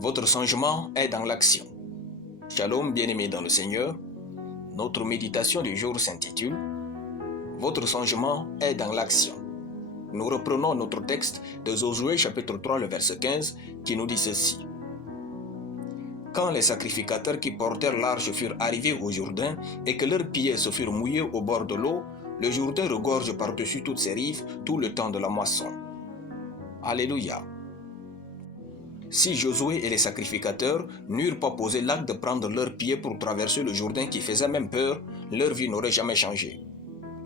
Votre changement est dans l'action. Shalom, bien-aimés dans le Seigneur. Notre méditation du jour s'intitule « Votre changement est dans l'action ». Nous reprenons notre texte de Josué chapitre 3, le verset 15, qui nous dit ceci. Quand les sacrificateurs qui portèrent l'arche furent arrivés au Jourdain et que leurs pieds se furent mouillés au bord de l'eau, le Jourdain regorge par-dessus toutes ses rives tout le temps de la moisson. Alléluia. Si Josué et les sacrificateurs n'eurent pas posé l'acte de prendre leurs pieds pour traverser le Jourdain qui faisait même peur, leur vie n'aurait jamais changé.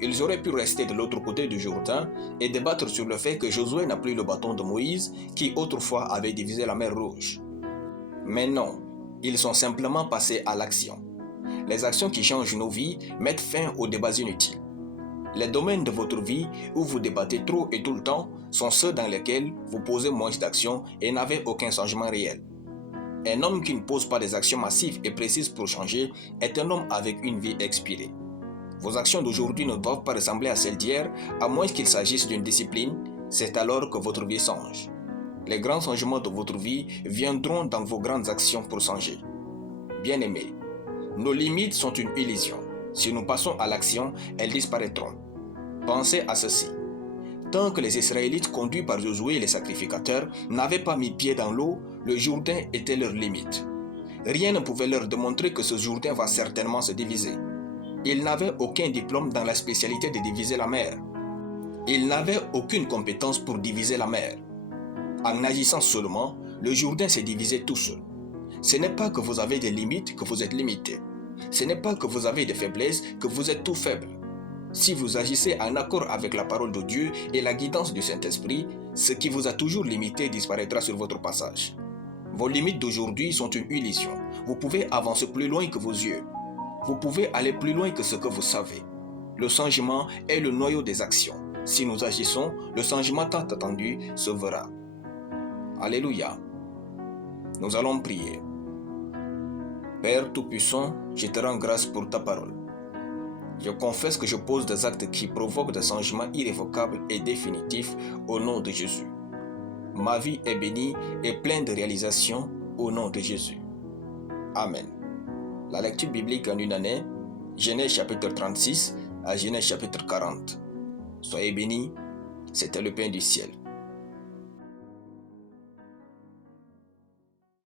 Ils auraient pu rester de l'autre côté du Jourdain et débattre sur le fait que Josué n'a plus le bâton de Moïse qui autrefois avait divisé la mer Rouge. Mais non, ils sont simplement passés à l'action. Les actions qui changent nos vies mettent fin aux débats inutiles. Les domaines de votre vie où vous débattez trop et tout le temps sont ceux dans lesquels vous posez moins d'actions et n'avez aucun changement réel. Un homme qui ne pose pas des actions massives et précises pour changer est un homme avec une vie expirée. Vos actions d'aujourd'hui ne doivent pas ressembler à celles d'hier, à moins qu'il s'agisse d'une discipline, c'est alors que votre vie change. Les grands changements de votre vie viendront dans vos grandes actions pour changer. Bien-aimés, nos limites sont une illusion. Si nous passons à l'action, elles disparaîtront. Pensez à ceci. Tant que les Israélites conduits par Josué et les sacrificateurs n'avaient pas mis pied dans l'eau, le Jourdain était leur limite. Rien ne pouvait leur démontrer que ce Jourdain va certainement se diviser. Ils n'avaient aucun diplôme dans la spécialité de diviser la mer. Ils n'avaient aucune compétence pour diviser la mer. En agissant seulement, le Jourdain s'est divisé tout seul. Ce n'est pas que vous avez des limites que vous êtes limité. Ce n'est pas que vous avez des faiblesses que vous êtes tout faible. Si vous agissez en accord avec la parole de Dieu et la guidance du Saint-Esprit, ce qui vous a toujours limité disparaîtra sur votre passage. Vos limites d'aujourd'hui sont une illusion. Vous pouvez avancer plus loin que vos yeux. Vous pouvez aller plus loin que ce que vous savez. Le changement est le noyau des actions. Si nous agissons, le changement tant attendu se verra. Alléluia. Nous allons prier. Père Tout-Puissant, je te rends grâce pour ta parole. Je confesse que je pose des actes qui provoquent des changements irrévocables et définitifs au nom de Jésus. Ma vie est bénie et pleine de réalisations au nom de Jésus. Amen. La lecture biblique en une année, Genèse chapitre 36 à Genèse chapitre 40. Soyez bénis, c'était le pain du ciel.